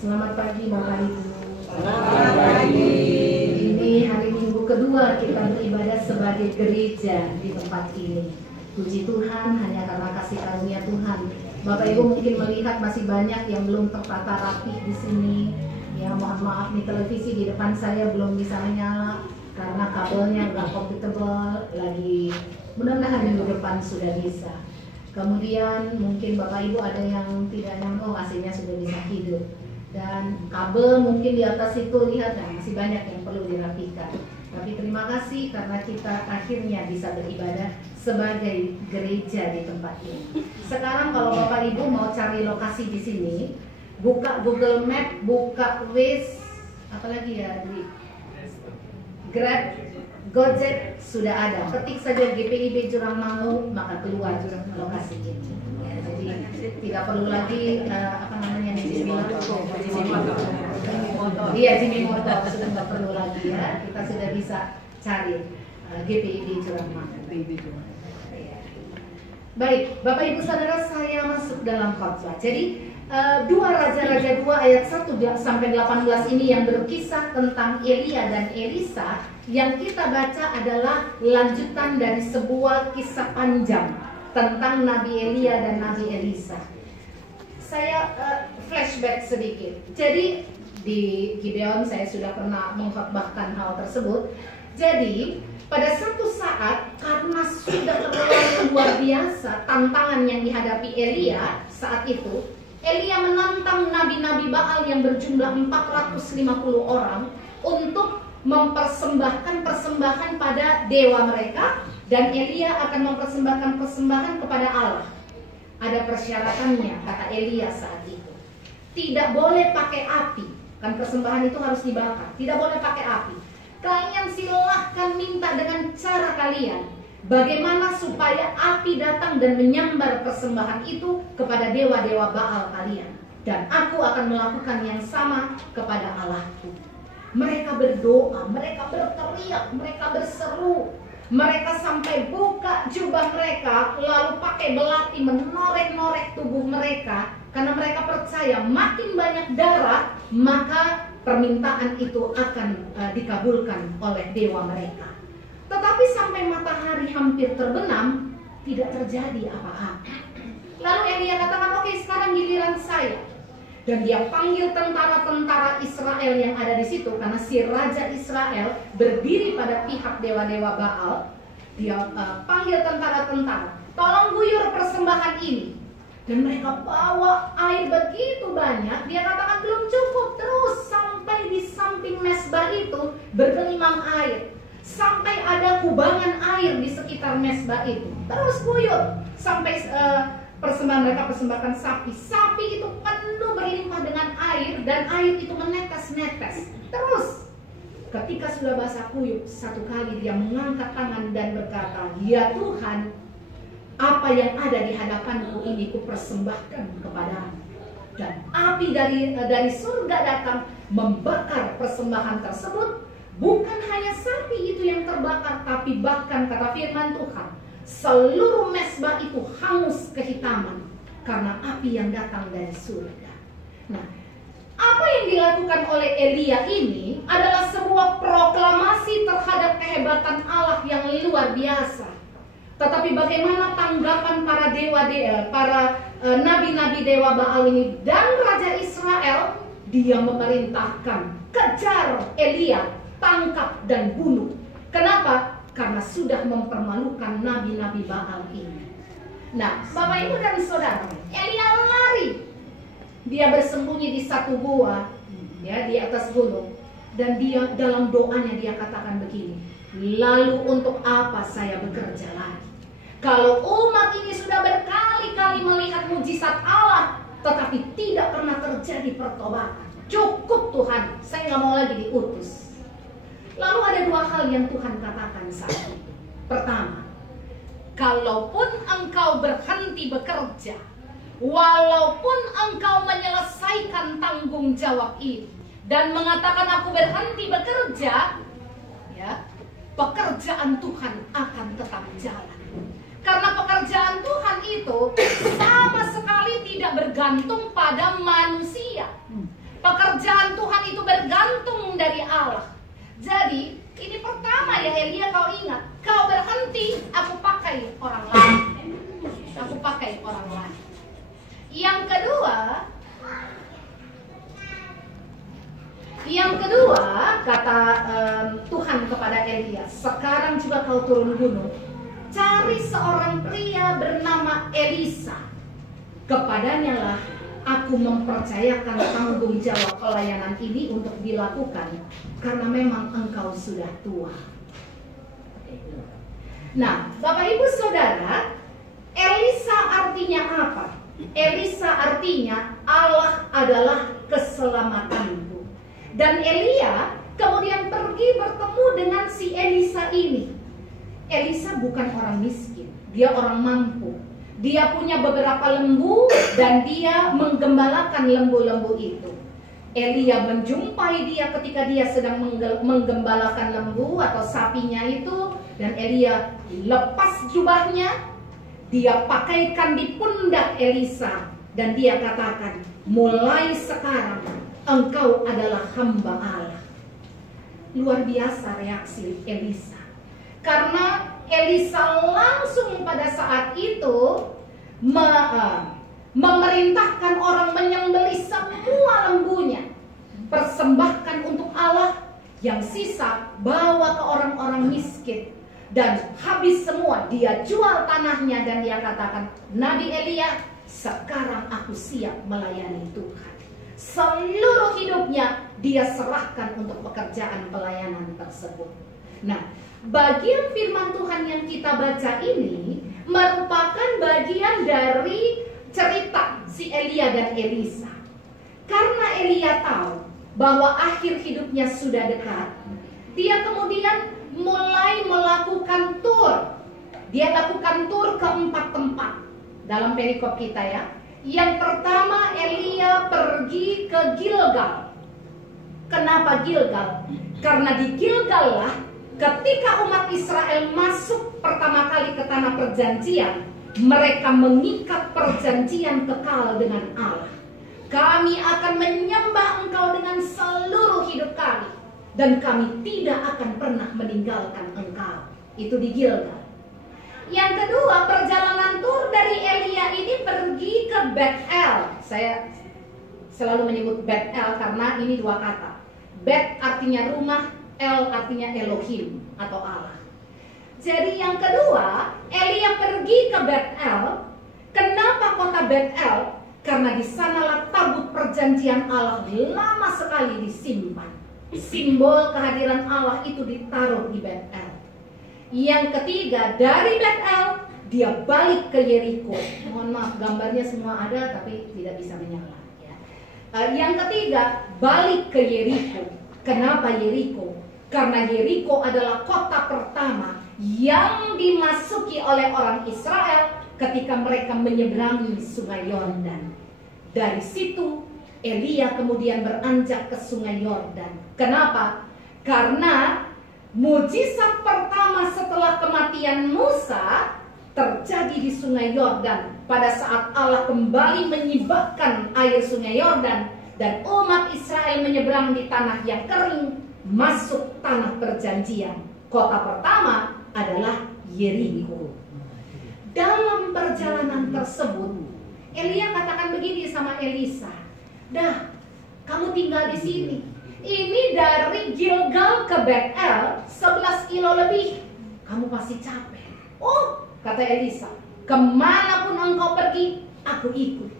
Selamat pagi Bapak Ibu. Selamat pagi. Ini hari Minggu kedua kita beribadah sebagai gereja di tempat ini. Puji Tuhan, hanya karena kasih karunia Tuhan. Bapak Ibu mungkin melihat masih banyak yang belum tertata rapi di sini. Ya, mohon maaf nih, televisi di depan saya belum bisa menyala karena kabelnya nggak compatible lagi. Mudah-mudahan minggu depan sudah bisa. Kemudian mungkin Bapak Ibu ada yang tidak nyambung, AC-nya sudah bisa hidup. Dan kabel mungkin di atas itu lihat, masih banyak yang perlu dirapikan. Tapi terima kasih karena kita akhirnya bisa beribadah sebagai gereja di tempat ini. Sekarang kalau Bapak Ibu mau cari lokasi di sini, buka Google Map, buka Waze, apalagi ya, Grab, Gojek sudah ada. Ketik saja GPIB Jurang Mangu, maka keluar lokasi ini. Ya, jadi tidak perlu lagi Iya, Jimmy Motor sudah nggak perlu lagi ya. Kita sudah bisa cari GPIB Jurang Mangu. Baik, Bapak Ibu Saudara, saya masuk dalam khotbah. Jadi 2 Raja-Raja 2 ayat 1 sampai 18 ini yang berkisah tentang Elia dan Elisa. Yang kita baca adalah lanjutan dari sebuah kisah panjang tentang Nabi Elia dan Nabi Elisa. Saya flashback sedikit. Jadi di Gibeon saya sudah pernah mengkhotbahkan hal tersebut. Jadi pada satu saat karena sudah terlalu luar biasa tantangan yang dihadapi Elia saat itu, Elia menantang nabi-nabi Baal yang berjumlah 450 orang untuk mempersembahkan persembahan pada dewa mereka, dan Elia akan mempersembahkan persembahan kepada Allah. Ada persyaratannya, kata Elia saat itu. Tidak boleh pakai api, kan persembahan itu harus dibakar. Tidak boleh pakai api. Kalian silahkan minta dengan cara kalian, bagaimana supaya api datang dan menyambar persembahan itu kepada dewa-dewa Baal kalian. Dan aku akan melakukan yang sama kepada Allahku. Mereka berdoa, mereka berteriak, mereka berseru. Mereka sampai buka jubah mereka, lalu pakai belati menorek-norek tubuh mereka. Karena mereka percaya makin banyak darah, maka permintaan itu akan dikabulkan oleh dewa mereka. Tetapi sampai matahari hampir terbenam, tidak terjadi apa-apa. Lalu Elia katakan, oke, sekarang giliran saya. Dan dia panggil tentara-tentara Israel yang ada di situ, karena si Raja Israel berdiri pada pihak dewa-dewa Baal. Dia panggil tentara-tentara, tolong guyur persembahan ini. Dan mereka bawa air begitu banyak, dia katakan belum cukup. Terus sampai di samping mesbah itu bergelimang air, sampai ada kubangan air di sekitar mesbah itu. Terus guyur sampai persembahan mereka persembahkan sapi. Sapi itu penuh berlimpah dengan air, dan air itu menetes-netes. Terus ketika sudah basah kuyup, satu kali dia mengangkat tangan dan berkata, ya Tuhan, apa yang ada di hadapanku ini kupersembahkan kepadamu. Dan api dari surga datang membakar persembahan tersebut. Bukan hanya sapi itu yang terbakar, tapi bahkan kata firman Tuhan, seluruh mesbah itu hangus kehitaman karena api yang datang dari surga. Nah, apa yang dilakukan oleh Elia ini adalah sebuah proklamasi terhadap kehebatan Allah yang luar biasa. Tetapi bagaimana tanggapan para nabi-nabi dewa Baal ini dan Raja Israel? Dia memerintahkan, kejar Elia, tangkap dan bunuh. Kenapa? Karena sudah mempermalukan nabi-nabi Baal ini. Nah, Bapak Ibu dan Saudara, Elia lari. Dia bersembunyi di satu gua, ya, di atas gunung. Dan dia dalam doanya dia katakan begini, lalu untuk apa saya bekerja lagi? Kalau umat ini sudah berkali-kali melihat mujizat Allah, tetapi tidak pernah terjadi pertobatan. Cukup Tuhan, saya nggak mau lagi diutus. Lalu ada 2 hal yang Tuhan katakan saat itu. Pertama, kalaupun engkau berhenti bekerja, walaupun engkau menyelesaikan tanggung jawab ini dan mengatakan aku berhenti bekerja, ya, pekerjaan Tuhan akan tetap jalan. Karena pekerjaan Tuhan itu sama sekali tidak bergantung pada manusia. dari Allah. Jadi ini pertama ya Elia, kau ingat, kau berhenti, aku pakai orang lain. Aku pakai orang lain. Yang kedua kata Tuhan kepada Elia, sekarang juga kau turun gunung, cari seorang pria bernama Elisa. Kepadanya lah aku mempercayakan tanggung jawab pelayanan ini untuk dilakukan, karena memang engkau sudah tua. Nah, Bapak Ibu Saudara, Elisa artinya apa? Elisa artinya Allah adalah keselamatanku. Dan Elia kemudian pergi bertemu dengan si Elisa ini. Elisa bukan orang miskin, dia orang mampu. Dia punya beberapa lembu dan dia menggembalakan lembu-lembu itu. Elia menjumpai dia ketika dia sedang menggembalakan lembu atau sapinya itu, dan Elia lepas jubahnya, dia pakaikan di pundak Elisa, dan dia katakan, mulai sekarang engkau adalah hamba Allah. Luar biasa reaksi Elisa, karena Elisa langsung pada saat itu memerintahkan orang menyembelih semua lembunya, persembahkan untuk Allah, yang sisa bawa ke orang-orang miskin. Dan habis semua, dia jual tanahnya dan dia katakan, Nabi Elia, sekarang aku siap melayani Tuhan. Seluruh hidupnya dia serahkan untuk pekerjaan pelayanan tersebut. Nah, bagian firman Tuhan yang kita baca ini merupakan bagian dari cerita si Elia dan Elisa. Karena Elia tahu bahwa akhir hidupnya sudah dekat, dia kemudian mulai melakukan tur. Dia lakukan tur ke 4 tempat dalam perikop kita ya. Yang pertama, Elia pergi ke Gilgal. Kenapa Gilgal? Karena di Gilgal lah ketika umat Israel masuk pertama kali ke tanah perjanjian, mereka mengikat perjanjian kekal dengan Allah. Kami akan menyembah engkau dengan seluruh hidup kami, dan kami tidak akan pernah meninggalkan engkau. Itu di Gilgal. Yang kedua, perjalanan tur dari Elia ini pergi ke Bet-El. Saya selalu menyebut Bet-El karena ini 2 kata. Bet artinya rumah, El artinya Elohim atau Allah. Jadi yang kedua, Elia pergi ke Bet-El. Kenapa kota Bet-El? Karena di sanalah tabut perjanjian Allah lama sekali disimpan. Simbol kehadiran Allah itu ditaruh di Bet-El. Yang ketiga, dari Bet-El dia balik ke Yeriko. Mohon maaf, gambarnya semua ada tapi tidak bisa menyala ya. Yang ketiga, balik ke Yeriko. Kenapa Yeriko? Karena Yeriko adalah kota pertama yang dimasuki oleh orang Israel ketika mereka menyeberangi Sungai Yordan. Dari situ Elia kemudian beranjak ke Sungai Yordan. Kenapa? Karena mujizat pertama setelah kematian Musa terjadi di Sungai Yordan pada saat Allah kembali menyibakkan air Sungai Yordan dan umat Israel menyeberang di tanah yang kering masuk tanah perjanjian. Kota pertama adalah Yeriko. Dalam perjalanan tersebut, Elia katakan begini sama Elisa, "Dah, kamu tinggal di sini. Ini dari Gilgal ke Bet-El 11 kilo lebih. Kamu pasti capek." "Oh," kata Elisa, "kemanapun engkau pergi, aku ikut."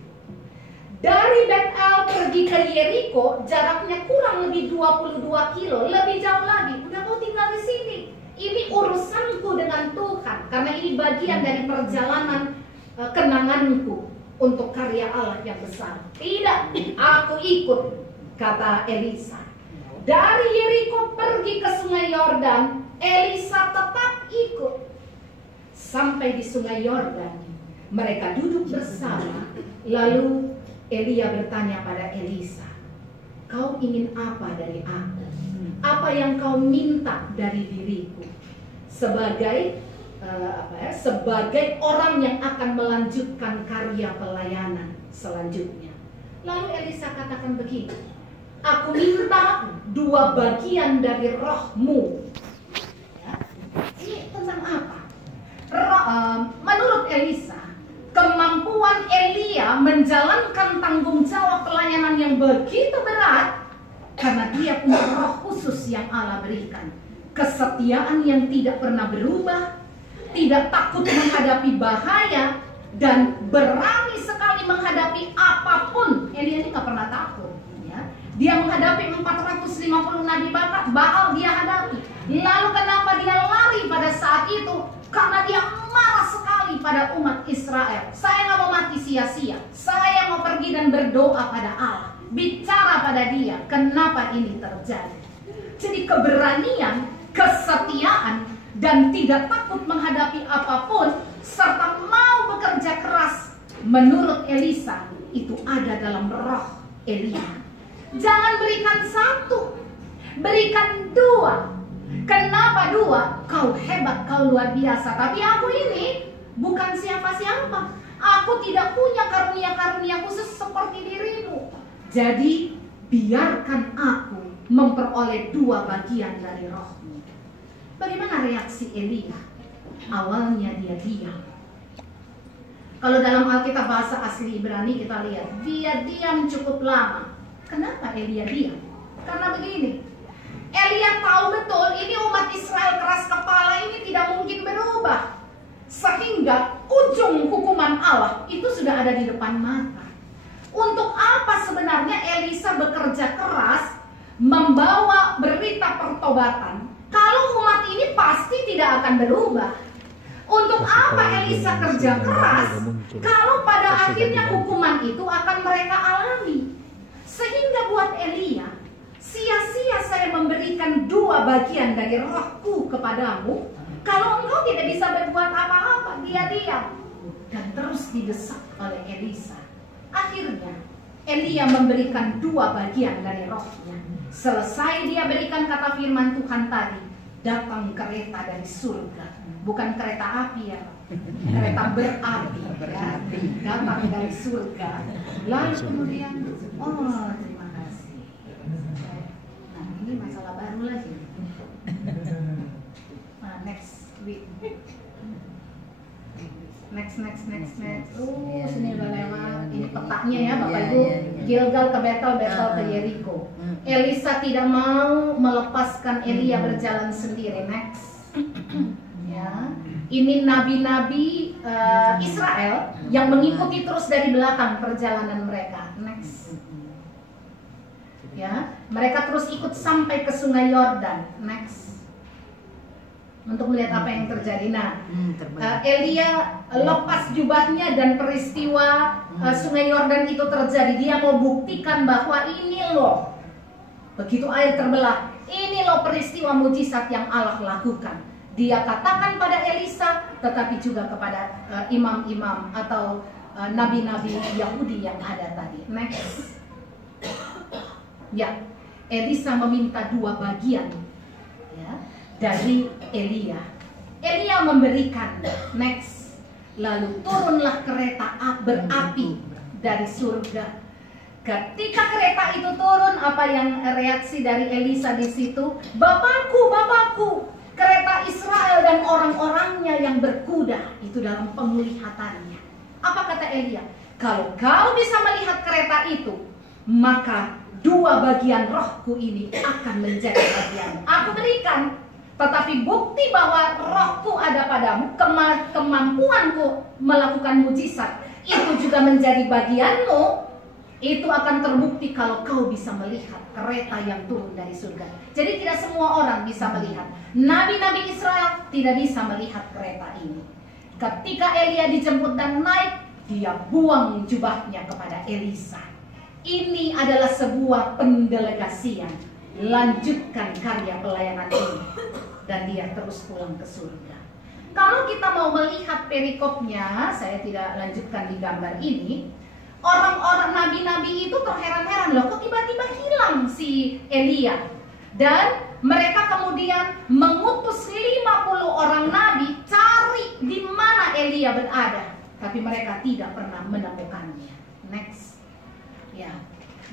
Dari Bet-El pergi ke Yeriko jaraknya kurang lebih 22 kilo, lebih jauh lagi. "Udah, kau tinggal di sini. Ini urusanku dengan Tuhan, karena ini bagian dari perjalanan kenanganku untuk karya Allah yang besar." "Tidak, aku ikut," kata Elisa. Dari Yeriko pergi ke Sungai Yordan, Elisa tetap ikut. Sampai di Sungai Yordan, mereka duduk bersama. Lalu Elia bertanya pada Elisa, "Kau ingin apa dari aku? Apa yang kau minta dari diriku? Sebagai sebagai orang yang akan melanjutkan karya pelayanan selanjutnya." Lalu Elisa katakan begini, aku minta 2 bagian dari rohmu. Ya. Ini tentang apa? Menurut Elisa, kemampuan Elia menjalankan tanggung jawab pelayanan yang begitu berat karena dia punya roh khusus yang Allah berikan. Kesetiaan yang tidak pernah berubah, tidak takut menghadapi bahaya, dan berani sekali menghadapi apapun. Elia ini gak pernah takut, ya. Dia menghadapi 450 nabi Baal, dia hadapi. Lalu kenapa dia lari pada saat itu? Karena dia marah sekali pada umat Israel. Saya gak mau mati sia-sia, saya mau pergi dan berdoa pada Allah, bicara pada dia. Kenapa ini terjadi? Jadi keberanian, kesetiaan, dan tidak takut menghadapi apapun, serta mau bekerja keras, menurut Elisa, itu ada dalam roh Elia. Jangan berikan 1, berikan 2. Kenapa 2? Kau hebat, kau luar biasa. Tapi aku ini bukan siapa-siapa. Aku tidak punya karunia-karunia khusus seperti dirimu. Jadi biarkan aku memperoleh 2 bagian dari rohmu. Bagaimana reaksi Elia? Awalnya dia diam. Kalau dalam Alkitab bahasa asli Ibrani kita lihat, dia diam cukup lama. Kenapa Elia diam? Karena begini, Elia tahu betul ini umat Israel keras kepala, ini tidak mungkin berubah. Sehingga ujung hukuman Allah itu sudah ada di depan mata. Untuk apa sebenarnya Elisa bekerja keras membawa berita pertobatan kalau umat ini pasti tidak akan berubah? Untuk apa Elisa kerja keras kalau pada akhirnya hukuman itu akan mereka alami? Sehingga buat Elia, sia-sia saya memberikan 2 bagian dari rohku kepadamu kalau engkau tidak bisa berbuat apa-apa. Dia diam dan terus didesak oleh Elisa. Akhirnya Elia memberikan 2 bagian dari rohnya. Selesai dia berikan kata firman Tuhan tadi, datang kereta dari surga. Bukan kereta api ya, kereta berapi ya. Datang dari surga. Lalu kemudian, oh terima kasih. Nah ini masalah baru lagi. Nah next week. Next. Sini udah lewat. Ini petanya ya Bapak Ibu. Gilgal ke Betel, Betel ke Yeriko. Elisa tidak mau melepaskan Elia berjalan sendiri. Next. Ya, ini nabi-nabi Israel yang mengikuti terus dari belakang perjalanan mereka. Next. Ya, mereka terus ikut sampai ke Sungai Yordan. Next. Untuk melihat apa yang terjadi. Nah, Elia lepas jubahnya dan peristiwa Sungai Yordan itu terjadi. Dia mau buktikan bahwa ini loh, begitu air terbelah, ini loh peristiwa mujizat yang Allah lakukan. Dia katakan pada Elisa, tetapi juga kepada imam-imam atau nabi-nabi Yahudi yang ada tadi. Next. Ya, Elisa meminta 2 bagian ya, dari Elia. Elia memberikan. Next. Lalu turunlah kereta berapi dari surga. Ketika kereta itu turun, apa yang reaksi dari Elisa di situ? Bapakku, kereta Israel dan orang-orangnya yang berkuda. Itu dalam penglihatannya. Apa kata Elia? Kalau kau bisa melihat kereta itu, maka 2 bagian rohku ini akan menjadi bagian. Aku berikan. Tetapi bukti bahwa rohku ada padamu, kemampuanku melakukan mujizat, itu juga menjadi bagianmu. Itu akan terbukti kalau kau bisa melihat kereta yang turun dari surga. Jadi tidak semua orang bisa melihat. Nabi-nabi Israel tidak bisa melihat kereta ini. Ketika Elia dijemput dan naik, dia buang jubahnya kepada Elisa. Ini adalah sebuah pendelegasian. Lanjutkan karya pelayanan ini. Dan dia terus pulang ke surga. Kalau kita mau melihat perikopnya, saya tidak lanjutkan di gambar ini. Orang-orang nabi-nabi itu terheran-heran, loh kok tiba-tiba hilang si Elia. Dan mereka kemudian mengutus 50 orang nabi cari di mana Elia berada. Tapi mereka tidak pernah menemukannya. Next. Ya.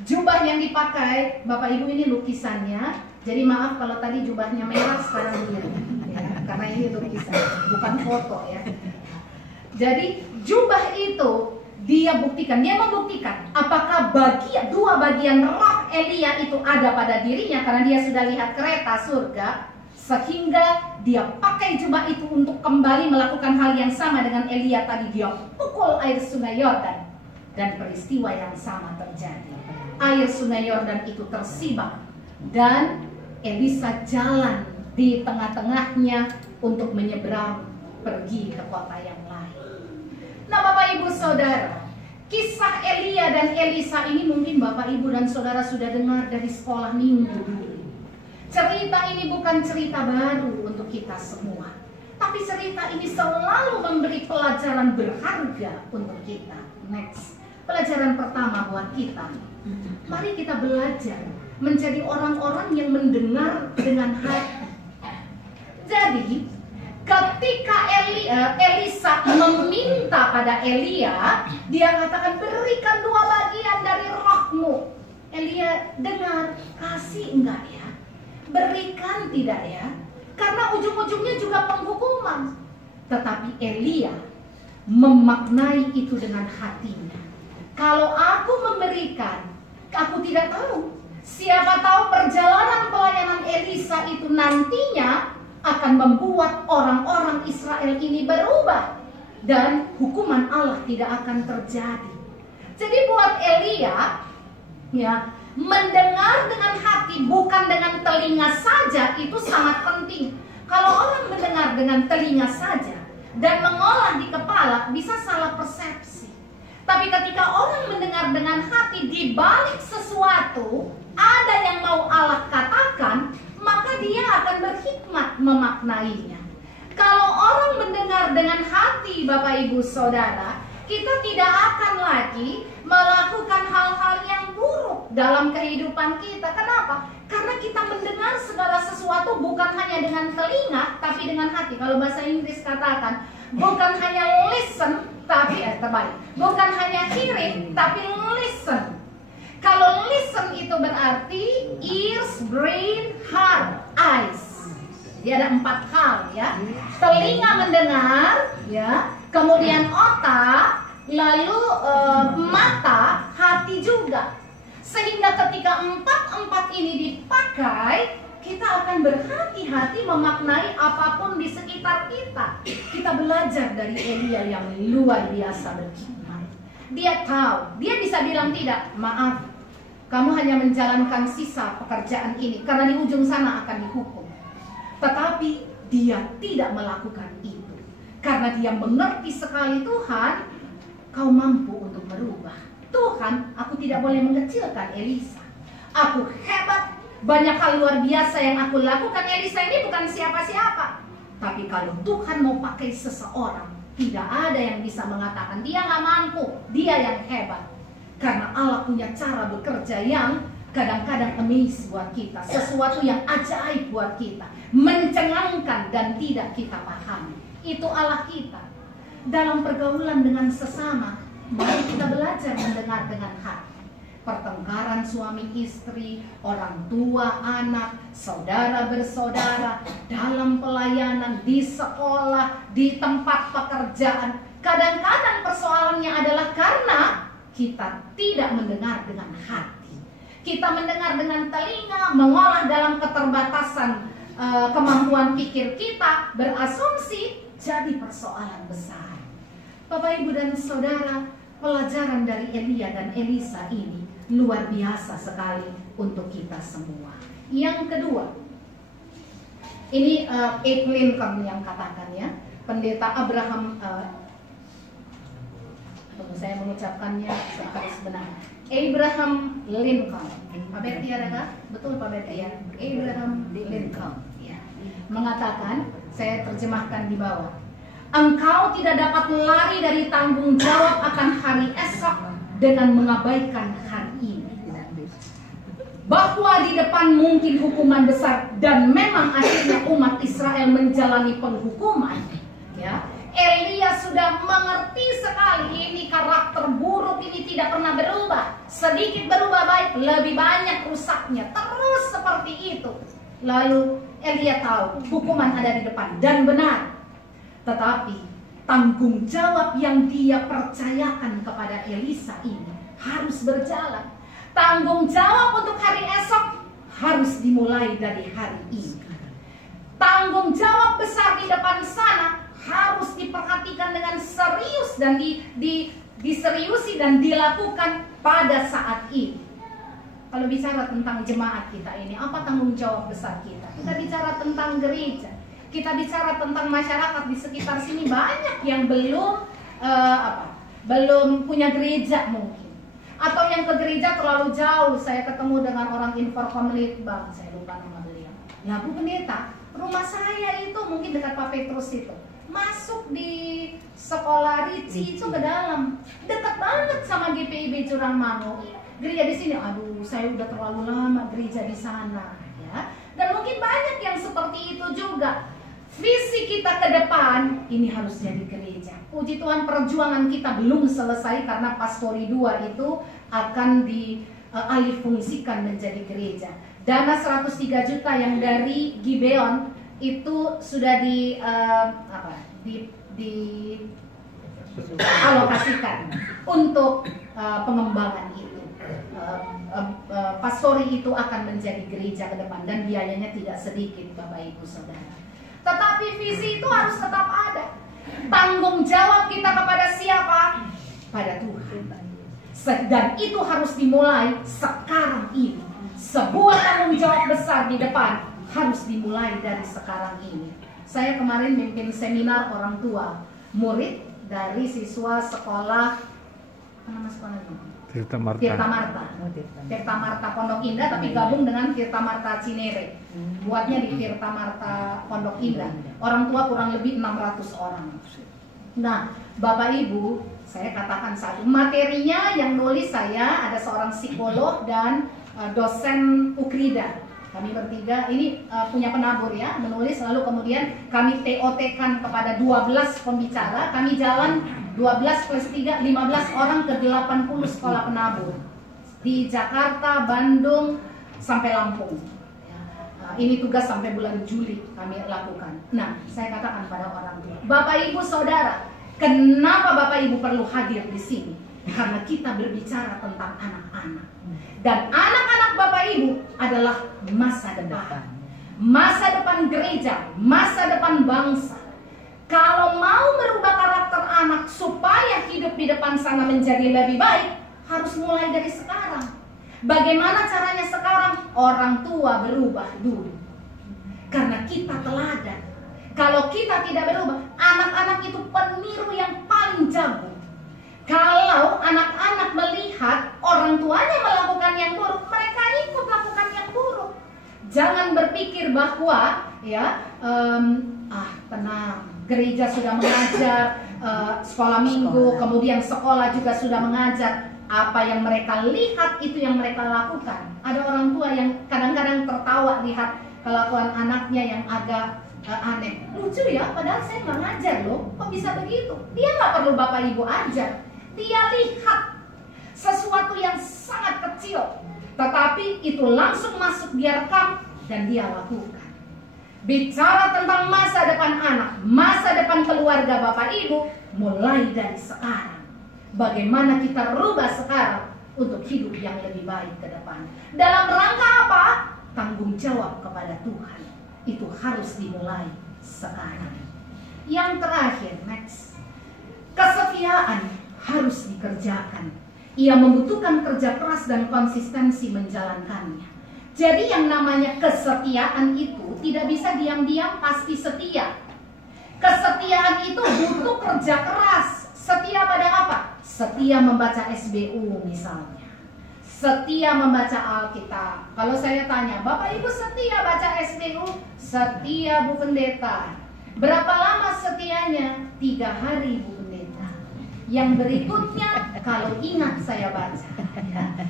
Jubah yang dipakai, Bapak Ibu, ini lukisannya. Jadi maaf kalau tadi jubahnya merah, sekarang biru ya, karena ini lukisan, bukan foto ya. Jadi jubah itu dia membuktikan apakah dua bagian roh Elia itu ada pada dirinya, karena dia sudah lihat kereta surga, sehingga dia pakai jubah itu untuk kembali melakukan hal yang sama dengan Elia tadi. Dia pukul air sungai Yordan dan peristiwa yang sama terjadi. Air sungai Yordan itu tersibak dan Elisa jalan di tengah-tengahnya untuk menyeberang pergi ke kota yang lain. Nah, Bapak Ibu Saudara, kisah Elia dan Elisa ini mungkin Bapak Ibu dan Saudara sudah dengar dari sekolah minggu dulu. Cerita ini bukan cerita baru untuk kita semua, tapi cerita ini selalu memberi pelajaran berharga untuk kita. Next, pelajaran pertama buat kita. Mari kita belajar menjadi orang-orang yang mendengar dengan hati. Jadi, ketika Elisa meminta pada Elia, dia katakan, berikan 2 bagian dari rohmu. Elia dengar, kasih enggak ya? Berikan tidak ya? Karena ujung-ujungnya juga penghukuman. Tetapi Elia memaknai itu dengan hatinya. Kalau aku memberikan, aku tidak tahu. Siapa tahu perjalanan pelayanan Elisa itu nantinya akan membuat orang-orang Israel ini berubah dan hukuman Allah tidak akan terjadi. Jadi buat Elia, ya, mendengar dengan hati bukan dengan telinga saja itu sangat penting. Kalau orang mendengar dengan telinga saja dan mengolah di kepala bisa salah persepsi. Tapi ketika orang mendengar dengan hati, di balik sesuatu ada yang mau Allah katakan, maka dia akan berhikmat memaknainya. Kalau orang mendengar dengan hati, Bapak Ibu Saudara, kita tidak akan lagi melakukan hal-hal yang buruk dalam kehidupan kita. Kenapa? Karena kita mendengar segala sesuatu bukan hanya dengan telinga, tapi dengan hati. Kalau bahasa Inggris katakan, bukan hanya listen, tapi terbalik. Bukan hanya hearing, tapi listen. Kalau listen itu berarti ears, brain, heart, eyes. Dia ada 4 hal ya. Telinga mendengar, ya. Kemudian otak, lalu mata, hati juga. Sehingga ketika 4 ini dipakai, kita akan berhati-hati memaknai apapun di sekitar kita. Kita belajar dari Elia yang luar biasa berhikmat. Dia tahu, dia bisa bilang tidak, maaf, kamu hanya menjalankan sisa pekerjaan ini karena di ujung sana akan dihukum. Tetapi dia tidak melakukan itu karena dia mengerti sekali, Tuhan, kau mampu untuk merubah. Tuhan, aku tidak boleh mengecilkan Elisa. Aku hebat, banyak hal luar biasa yang aku lakukan. Elisa ini bukan siapa-siapa. Tapi kalau Tuhan mau pakai seseorang, tidak ada yang bisa mengatakan dia nggak mampu, dia yang hebat. Karena Allah punya cara bekerja yang kadang-kadang amazing buat kita, sesuatu yang ajaib buat kita, mencengangkan dan tidak kita pahami. Itu Allah kita. Dalam pergaulan dengan sesama, mari kita belajar mendengar dengan hati. Pertengkaran suami istri, orang tua anak, saudara bersaudara, dalam pelayanan, di sekolah, di tempat pekerjaan. Kadang-kadang persoalannya adalah karena kita tidak mendengar dengan hati. Kita mendengar dengan telinga, mengolah dalam keterbatasan kemampuan pikir kita, berasumsi, jadi persoalan besar. Bapak, Ibu, dan Saudara, pelajaran dari Elia dan Elisa ini luar biasa sekali untuk kita semua. Yang kedua, ini Abe Lincoln yang katakan ya, pendeta Abraham, saya mengucapkannya secara sebenarnya, Abraham Lincoln. Pak Betty ada nggak? Betul Pak Betty ya? Abraham Lincoln ya, mengatakan, saya terjemahkan di bawah, engkau tidak dapat lari dari tanggung jawab akan hari esok dengan mengabaikan hari ini. Bahwa di depan mungkin hukuman besar dan memang akhirnya umat Israel menjalani penghukuman. Ya, Elia sudah mengerti sekali ini karakter buruk ini tidak pernah berubah. sedikit berubah baik, lebih banyak rusaknya. Terus seperti itu. Lalu Elia tahu hukuman ada di depan dan benar. Tetapi tanggung jawab yang dia percayakan kepada Elisa ini harus berjalan. Tanggung jawab untuk hari esok harus dimulai dari hari ini. Tanggung jawab besar di depan sana harus diperhatikan dengan serius dan diseriusi dan dilakukan pada saat ini. Kalau bicara tentang jemaat kita ini, apa tanggung jawab besar kita? Kita bicara tentang gereja, kita bicara tentang masyarakat di sekitar sini. Banyak yang belum punya gereja mungkin, atau yang ke gereja terlalu jauh. Saya ketemu dengan orang Inforkomlit Bang, saya lupa nama beliau. Ya Bu Pendeta, rumah saya itu mungkin dekat Pak Petrus itu, masuk di sekolah Ricci itu ke dalam, dekat banget sama GPIB Jurangmangu. Gereja di sini, aduh saya udah terlalu lama gereja di sana, ya. Dan mungkin banyak yang seperti itu juga. Visi kita ke depan ini harus jadi gereja. Puji Tuhan, perjuangan kita belum selesai karena Pastori 2 itu akan dialihfungsikan menjadi gereja. Dana 103 juta yang dari Gibeon itu sudah dialokasikan untuk pengembangan itu. Pastori itu akan menjadi gereja ke depan dan biayanya tidak sedikit, Bapak Ibu Saudara. Tetapi visi itu harus tetap ada. Tanggung jawab kita kepada siapa? Pada Tuhan. Dan itu harus dimulai sekarang ini. Sebuah tanggung jawab besar di depan harus dimulai dari sekarang ini. Saya kemarin mimpin seminar orang tua murid dari siswa sekolah, apa nama sekolahnya? Tirta Marta Pondok Indah, tapi gabung dengan Tirta Marta Cinere. Buatnya di Tirta Marta Pondok Indah. Orang tua kurang lebih 600 orang. Nah, Bapak Ibu, saya katakan satu, materinya yang nulis saya ada seorang psikolog dan dosen Ukrida. Kami bertiga ini punya penabur ya, menulis, lalu kemudian kami TOT-kan kepada 12 pembicara. Kami jalan 12 plus 3, 15 orang ke 80 sekolah penabur di Jakarta, Bandung, sampai Lampung. Ini tugas sampai bulan Juli kami lakukan. Nah, saya katakan pada orang tua, Bapak Ibu Saudara, kenapa Bapak Ibu perlu hadir di sini? Karena kita berbicara tentang anak-anak. Dan anak-anak Bapak Ibu adalah masa depan. Masa depan gereja, masa depan bangsa. Kalau mau merubah karakter anak supaya hidup di depan sana menjadi lebih baik, harus mulai dari sekarang. Bagaimana caranya sekarang? Orang tua berubah dulu. Karena kita teladan. Kalau kita tidak berubah, anak-anak itu peniru yang paling jago. Kalau anak-anak melihat orang tuanya melakukan yang buruk, mereka ikut lakukan yang buruk. Jangan berpikir bahwa tenang, gereja sudah mengajar, sekolah minggu, kemudian sekolah juga sudah mengajar. Apa yang mereka lihat itu yang mereka lakukan. Ada orang tua yang kadang-kadang tertawa lihat kelakuan anaknya yang agak aneh. Lucu ya, padahal saya nggak ngajar loh. Kok bisa begitu? Dia nggak perlu Bapak Ibu ajar. Dia lihat sesuatu yang sangat kecil, tetapi itu langsung masuk, dia rekam dan dia lakukan. Bicara tentang masa depan anak, masa depan keluarga Bapak Ibu, mulai dari sekarang. Bagaimana kita rubah sekarang untuk hidup yang lebih baik ke depan. Dalam rangka apa? Tanggung jawab kepada Tuhan. Itu harus dimulai sekarang. Yang terakhir, next. Kesetiaan harus dikerjakan. Ia membutuhkan kerja keras dan konsistensi menjalankannya. Jadi yang namanya kesetiaan itu tidak bisa diam-diam pasti setia. Kesetiaan itu butuh kerja keras. Setia pada apa? Setia membaca SBU misalnya. Setia membaca Alkitab. Kalau saya tanya, Bapak Ibu setia baca SBU? Setia Bu Pendeta. Berapa lama setianya? 3 hari Bu Pendeta. Yang berikutnya kalau ingat saya baca.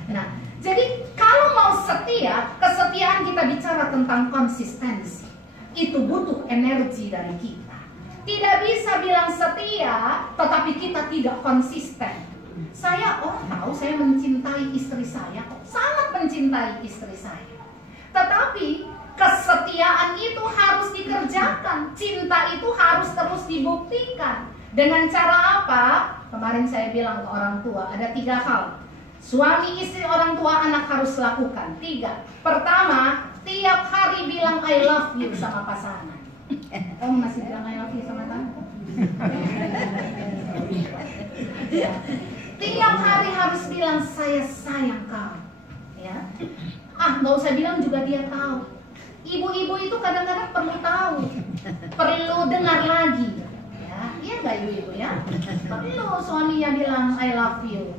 Nah, jadi kalau mau setia, kesetiaan kita bicara tentang konsistensi. Itu butuh energi dari kita. Tidak bisa bilang setia, tetapi kita tidak konsisten. Saya tahu saya mencintai istri saya kok, sangat mencintai istri saya. Tetapi kesetiaan itu harus dikerjakan, cinta itu harus terus dibuktikan. Dengan cara apa? Kemarin saya bilang ke orang tua, ada 3 hal. Suami, istri, orang tua, anak harus lakukan. 3. Pertama, tiap hari bilang I love you sama pasangan. Kamu masih bilang I love you sama kamu? Ya. Tiap hari harus bilang saya sayang kamu. Ya. Nggak usah bilang juga dia tahu. Ibu-ibu itu kadang-kadang perlu tahu, perlu dengar lagi. Ya, iya nggak ibu-ibu ya? Perlu suaminya bilang I love you.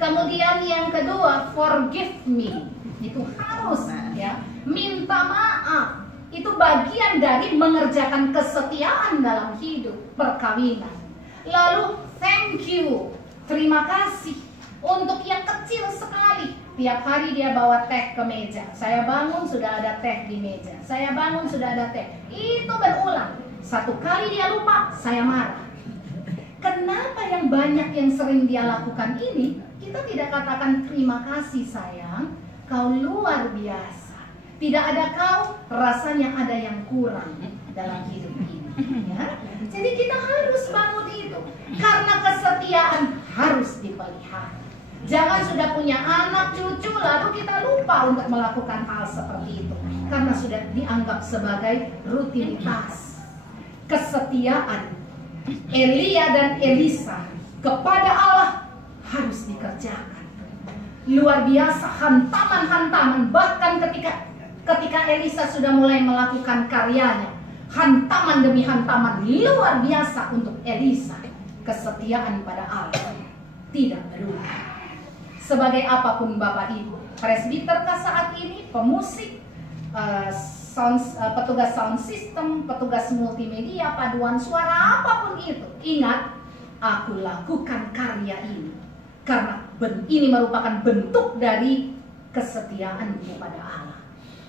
Kemudian yang kedua, forgive me. Itu harus ya, minta maaf. Itu bagian dari mengerjakan kesetiaan dalam hidup perkawinan. Lalu thank you, terima kasih untuk yang kecil sekali. Tiap hari dia bawa teh ke meja. Saya bangun sudah ada teh di meja. Saya bangun sudah ada teh. Itu berulang. 1 kali dia lupa, saya marah. Kenapa yang banyak yang sering dia lakukan ini? Kita tidak katakan terima kasih sayang, kau luar biasa. Tidak ada kau, rasanya ada yang kurang dalam hidup ini. Ya? Jadi kita harus bangun itu. Karena kesetiaan harus dipelihara. Jangan sudah punya anak, cucu, lalu kita lupa untuk melakukan hal seperti itu. Karena sudah dianggap sebagai rutinitas. Kesetiaan Elia dan Elisa kepada Allah harus dikerjakan. Luar biasa, hantaman-hantaman. Bahkan ketika Elisa sudah mulai melakukan karyanya, hantaman demi hantaman luar biasa untuk Elisa. Kesetiaan pada Allah tidak berubah. Sebagai apapun Bapak Ibu, presbiterkah saat ini, pemusik, petugas sound system, petugas multimedia, paduan suara, apapun itu, ingat, aku lakukan karya ini karena ini merupakan bentuk dari kesetiaan kepada Allah.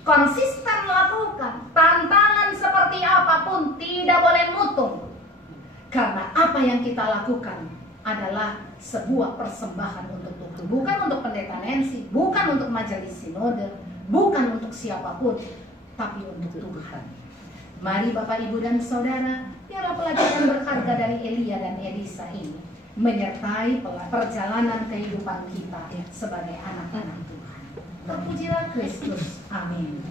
Konsisten lakukan, tantangan seperti apapun tidak boleh mutung, karena apa yang kita lakukan adalah sebuah persembahan untuk Tuhan, bukan untuk pendeta Nancy, bukan untuk majelis sinode, bukan untuk siapapun, tapi untuk Tuhan. Mari Bapak, Ibu, dan Saudara, biarlah pelajaran berharga dari Elia dan Elisa ini menyertai perjalanan kehidupan kita sebagai anak-anak Tuhan. Terpujilah Kristus. Amin.